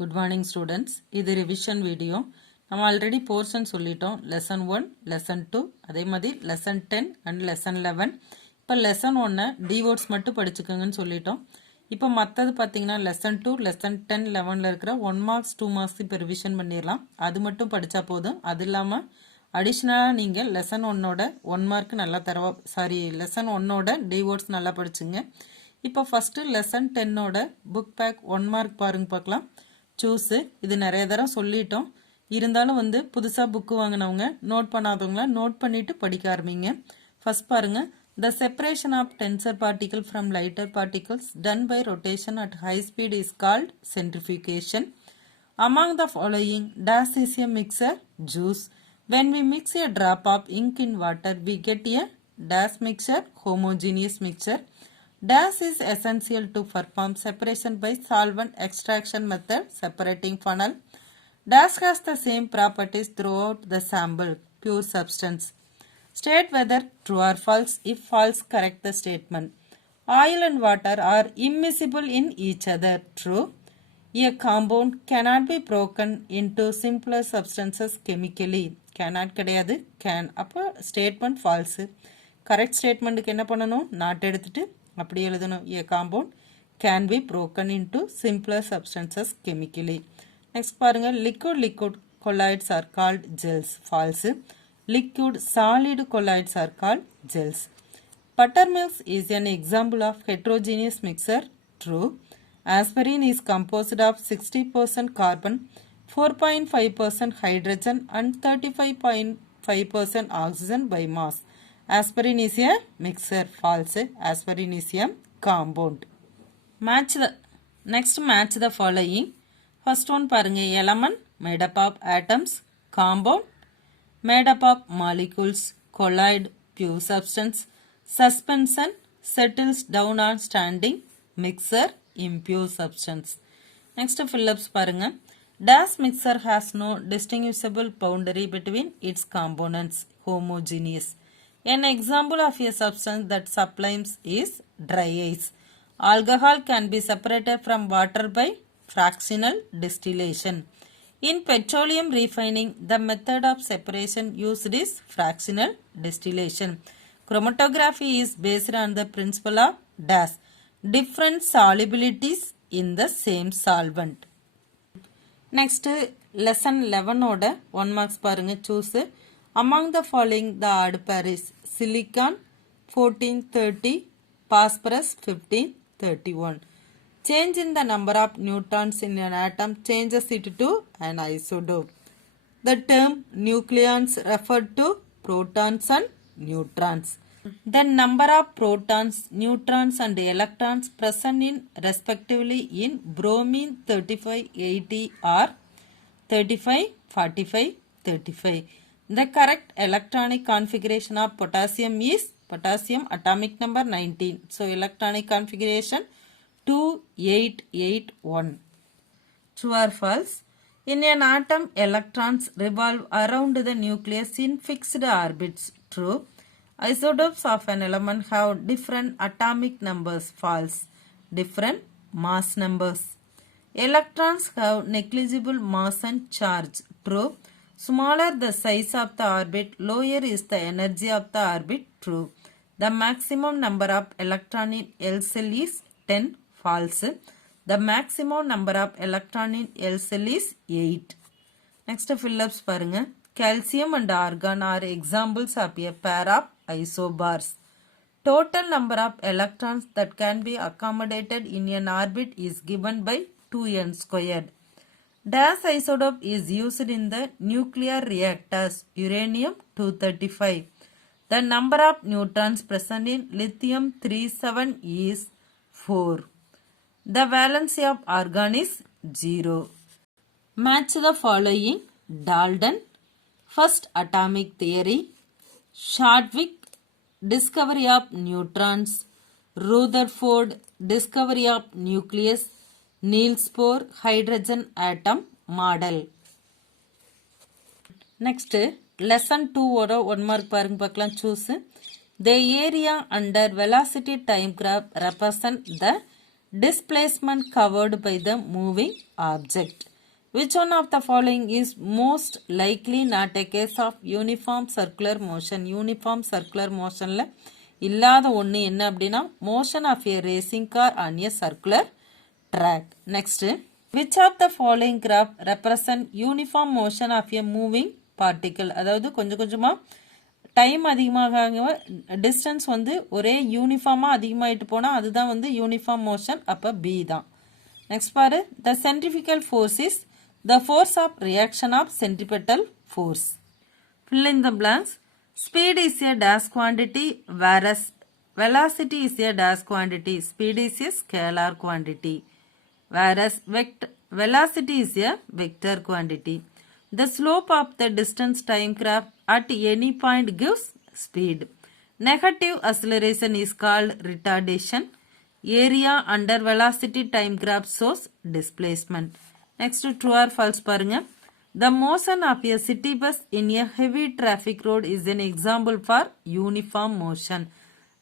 Good morning students. இது revision video. நம்ம already portion சொல்லிட்டோம். lesson 1, lesson 2, அதே மாதிரி lesson 10 and lesson 11. இப்போ lesson 1 D-words மட்டும் படிச்சுக்கங்கன்னு சொல்லிட்டோம். இப்போ மற்றது பார்த்தீங்கன்னா lesson 2, lesson 10, 11ல இருக்கிற 1 marks 2 marks இப்போ revision பண்ணிடலாம். அது மட்டும் படித்தா போதும். அது இல்லாமல் அடிஷ்னலாக நீங்கள் lesson 1ஓட 1 mark நல்லா lesson 1ஓட D-words நல்லா படிச்சுங்க. இப்போ ஃபஸ்ட்டு lesson 10ஓட புக் பேக் 1 mark பாருங்க பார்க்கலாம். சூஸு இது நிறைய தரம் சொல்லிட்டோம். இருந்தாலும் புதுசாக புக்கு வாங்கினவங்க நோட் பண்ணாதவங்கள நோட் பண்ணிவிட்டு படிக்க ஆரம்பிங்க. ஃபஸ்ட் பாருங்கள். The separation of denser particle from lighter particles done by rotation at high speed is called centrifugation. Among the following, dash is a mixer? Juice. When we mix a drop of ink in water, we get a dash mixture, homogeneous mixture. Dash is essential to perform separation by solvent extraction method, separating funnel. Dash has the same properties throughout the sample, pure substance. State whether true or false. If false, correct the statement. Oil and water are immiscible in each other. True. A compound cannot be broken into simpler substances chemically. Cannot கிடையாது, can. அப்போ statement false. Correct statementக்கு என்ன பண்ணணும்? not எடுத்துட்டு அப்படி எழுதணும். A compound can be broken into simpler substances chemically. Next பாருங்க. Liquid colloids are called gels. False. Liquid solid colloids are called gels. Buttermilk is an example of heterogeneous mixture. True. Aspirin is composed of 60% carbon, 4.5% hydrogen and 35.5% oxygen by mass. Aspirin is a mixer. False. Aspirin is a compound. Next match the following. First one பாருங்க. Element made up of atoms. Compound made up of molecules. Colloid pure substance. Suspension settles down on standing. Mixer impure substance. Next fill-ups பாருங்க. Dash mixer has no distinguishable boundary between its components. Homogeneous. An example of a substance that sublimes is dry ice. Alcohol can be separated from water by fractional distillation. In petroleum refining, the method of separation used is fractional distillation. Chromatography is based on the principle of dash, different solubilities in the same solvent. Next, lesson 11 ஓட 1 marks பாருங்க. choose. Among the following, the odd pair is silicon 1430, phosphorus 1531. Change in the number of neutrons in an atom changes it to an isotope. The term nucleons refer to protons and neutrons. The number of protons, neutrons and electrons present in respectively in bromine 3580 or 35, 45, 35. The correct electronic configuration of potassium is potassium atomic number 19. So electronic configuration 2881. True or false? In an atom, electrons revolve around the nucleus in fixed orbits. True. Isotopes of an element have different atomic numbers. False. Different mass numbers. Electrons have negligible mass and charge. True. Smaller the size of the orbit, lower is the energy of the orbit. True. The maximum number of electrons in L cell is 10. False. The maximum number of electrons in L cell is 8. Next fill-ups பாருங்க. Calcium and argon are examples of a pair of isobars. Total number of electrons that can be accommodated in an orbit is given by 2n squared. Dash isotope is used in the nuclear reactors. Uranium 235. The number of neutrons present in lithium 37 is 4. The valency of argon is 0. Match the following. Dalton, first atomic theory. Chadwick, discovery of neutrons. Rutherford, discovery of nucleus. Niels Bohr, hydrogen atom model. Next, lesson 2 ஓட 1 mark பாருங்க பார்க்கலாம். choose. The area under velocity time graph represent the displacement covered by the moving object. Which one of the following is most likely not a case of uniform circular motion? Uniform circular motionல இல்லாத ஒன்று என்ன அப்படின்னா motion of a racing car on a circular track. Next, which of the following graph represent uniform motion of a moving particle? அதாவது கொஞ்சம் கொஞ்சமாக time அதிகமாக distance வந்து ஒரே யூனிஃபார்மாக அதிகமாகிட்டு போனால் அதுதான் வந்து யூனிஃபார்ம் மோஷன். அப்போ பி தான். நெக்ஸ்ட் பாரு, the centrifugal force is the force of reaction of centripetal force. Fill in the blanks. Speed is a dash quantity whereas velocity is a dash quantity. Speed is a scalar quantity whereas velocity is a vector quantity. The slope of the distance time graph at any point gives speed. Negative acceleration is called retardation. Area under velocity time graph shows displacement. Next, true or false பாருங்க. The motion of a city bus in a heavy traffic road is an example for uniform motion.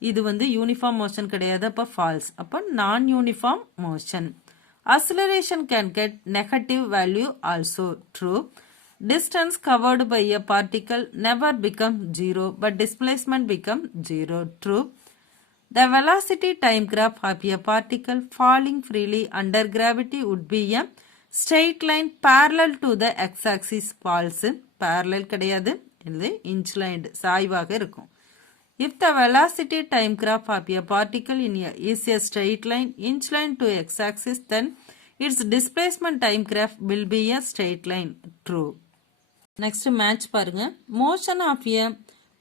இது வந்து uniform motion கிடையாது. அப்போ false. அப்போ non-uniform motion. Acceleration can get negative value also. True. Distance covered by a particle never becomes zero, but displacement becomes zero. True. The velocity time graph of a particle falling freely under gravity would be a straight line parallel to the x-axis. False. Parallel கிடையாது. இது inclined சாய்வாக இருக்கும். If the velocity time graph of a particle is a straight line inclined to x-axis, then its displacement time graph will be a straight line. True. Next match பாருங்க. Motion of a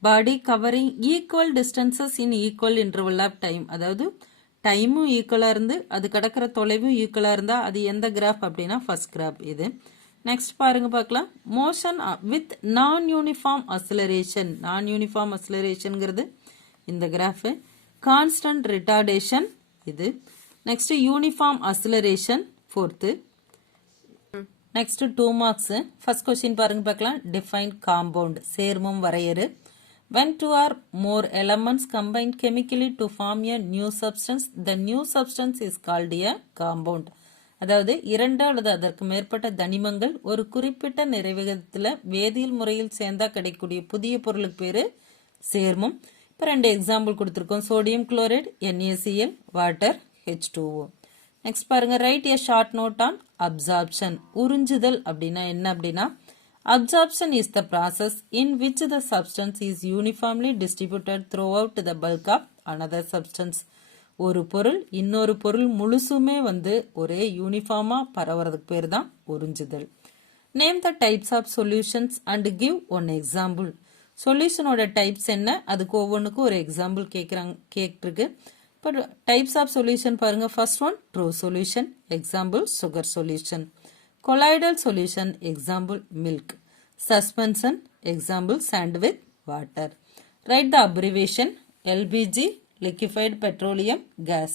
body covering equal distances in equal interval of time. அதாவது டைமும் ஈக்குவலாக இருந்து அது கடக்கிற தொலைவும் ஈக்குவலாக இருந்தால் அது எந்த கிராஃப் அப்படின்னா ஃபர்ஸ்ட் கிராஃப் இது. நெக்ஸ்ட் பாருங்க பார்க்கலாம். Motion with non uniform acceleration. Non uniform அக்ஸலரேஷனுங்கிறது இந்த கிராஃபு. கான்ஸ்டன்ட் ரிட்டார்டேஷன் இது. Next uniform acceleration fourth. Next 2 marks. First question பாருங்க பார்க்கலாம். Define compound. சேர்மம் வரையறு. When two or more elements combine chemically to form a new substance, the new substance is called a compound. அதாவது இரண்டு அல்லது அதற்கு மேற்பட்ட தனிமங்கள் ஒரு குறிப்பிட்ட நிறைவேகத்தில் வேதியியல் முறையில் சேர்ந்தா கிடைக்கக்கூடிய புதிய பொருளுக்கு பேரு சேர்மம். இப்போ 2 எக்ஸாம்பிள் கொடுத்துருக்கோம். Sodium chloride, NaCl, water, H2O. Next பாருங்க. Write a short note on absorption. உறிஞ்சுதல் அப்படின்னா என்ன அப்படின்னா absorption is the process in which the substance is uniformly distributed throughout the bulk of another substance. ஒரு பொருள் இன்னொரு பொருள் முழுசுமே வந்து ஒரே யூனிஃபார்மா பரவறதுக்கு பேர் தான் உறிஞ்சுதல். Name the types of solutions and give one example. சொல்யூஷனோட டைப்ஸ் என்ன, அதுக்கு ஒவ்வொன்றுக்கும் ஒரு எக்ஸாம்பிள் கேட்டிருக்கு. இப்போ டைப்ஸ் ஆஃப் சொல்யூஷன் பாருங்க. First one true solution, example sugar solution. Colloidal solution, example milk. Suspension, example sand with water. Write the abbreviation LPG, liquefied petroleum gas.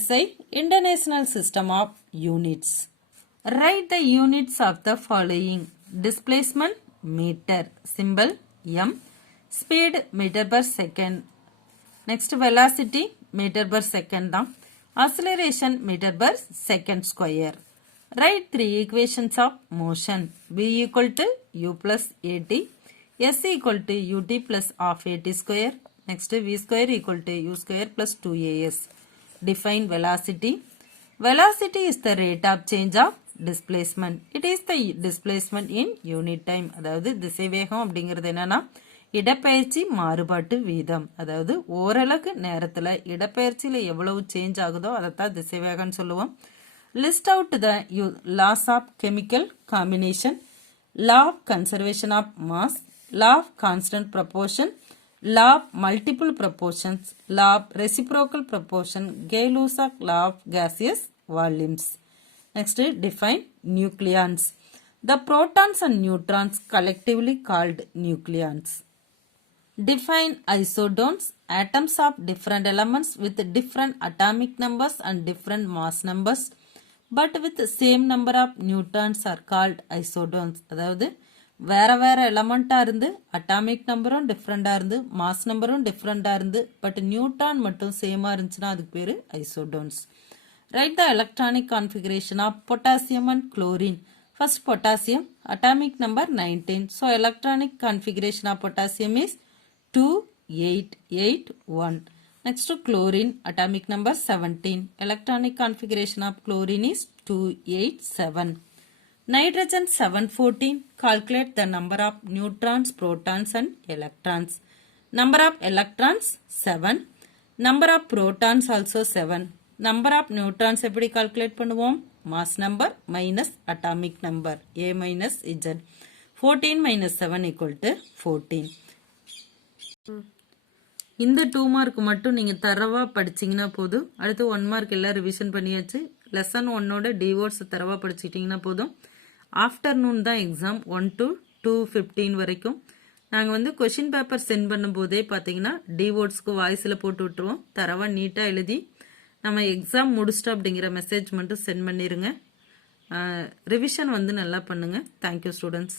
SI, International System of Units. Write the units of the following. Displacement, meter, symbol M. Speed, meter per second. Next, velocity, meter per second. Acceleration, meter per second square. Write 3 equations of motion. V equal to U plus AT. S equal to UT plus half AT square. Next, V square equal to U square plus 2AS. Define velocity. Velocity is the rate of change of displacement. It is the displacement in unit time. அதாவது திசைவேகம் அப்படிங்கிறது என்னன்னா இடப்பெயர்ச்சி மாறுபாட்டு வீதம். அதாவது ஓரளவுக்கு நேரத்தில் இடப்பெயர்ச்சியில் எவ்வளவு சேஞ்ச் ஆகுதோ அதைத்தான் திசைவேகம்னு சொல்லுவோம். List out the laws of chemical combination, law of conservation of mass, law of constant proportion, law of multiple proportions, law of reciprocal proportion, Gay-Lussac law of gaseous volumes. Next, define nucleons. The protons and neutrons collectively called nucleons. Define isotons, atoms of different elements with different atomic numbers and different mass numbers. But with the same number of neutrons are called isotons. அதாவது வேற வேற எலமெண்ட்டாக இருந்து atomic நம்பரும் டிஃப்ரெண்டாக இருந்து mass நம்பரும் டிஃப்ரெண்டாக இருந்து பட் நியூட்ரான் மட்டும் சேமாக இருந்துச்சுன்னா அதுக்கு பேர் isotones. Write the electronic configuration of potassium and chlorine. First potassium, atomic number 19. So electronic configuration of potassium is 2881. Next to chlorine, atomic number 17. Electronic configuration of chlorine is 287. Nitrogen 714. Calculate the number of neutrons, protons and electrons. Number of electrons 7. Number of protons also 7. Number of neutrons எப்படி calculate பண்ணுவோம்? Mass number minus atomic number. A minus Z. 14 minus 7 equal to 14. இந்த 2 mark மட்டும் நீங்க தரவா படிச்சீங்கன்னா போதும். அடுத்து 1 mark எல்லாம் ரிவிஷன் பண்ணியாச்சு. லெசன் 1ஓட டிவோர்ட்ஸ் தரவா படிச்சிட்டீங்கன்னா போதும். ஆஃப்டர்நூன் தான் எக்ஸாம் 1 to 2:15 வரைக்கும். நாங்கள் வந்து கொஷின் பேப்பர் சென்ட் பண்ணும்போதே பார்த்தீங்கன்னா டிவோர்ட்ஸ்க்கு வாய்ஸில் போட்டு விட்டுருவோம். தரவா நீட்டாக எழுதி நம்ம எக்ஸாம் முடிச்சிட்டோம் அப்படிங்கிற மெசேஜ் மட்டும் சென்ட் பண்ணிடுங்க. ரிவிஷன் வந்து நல்லா பண்ணுங்கள். Thank you students.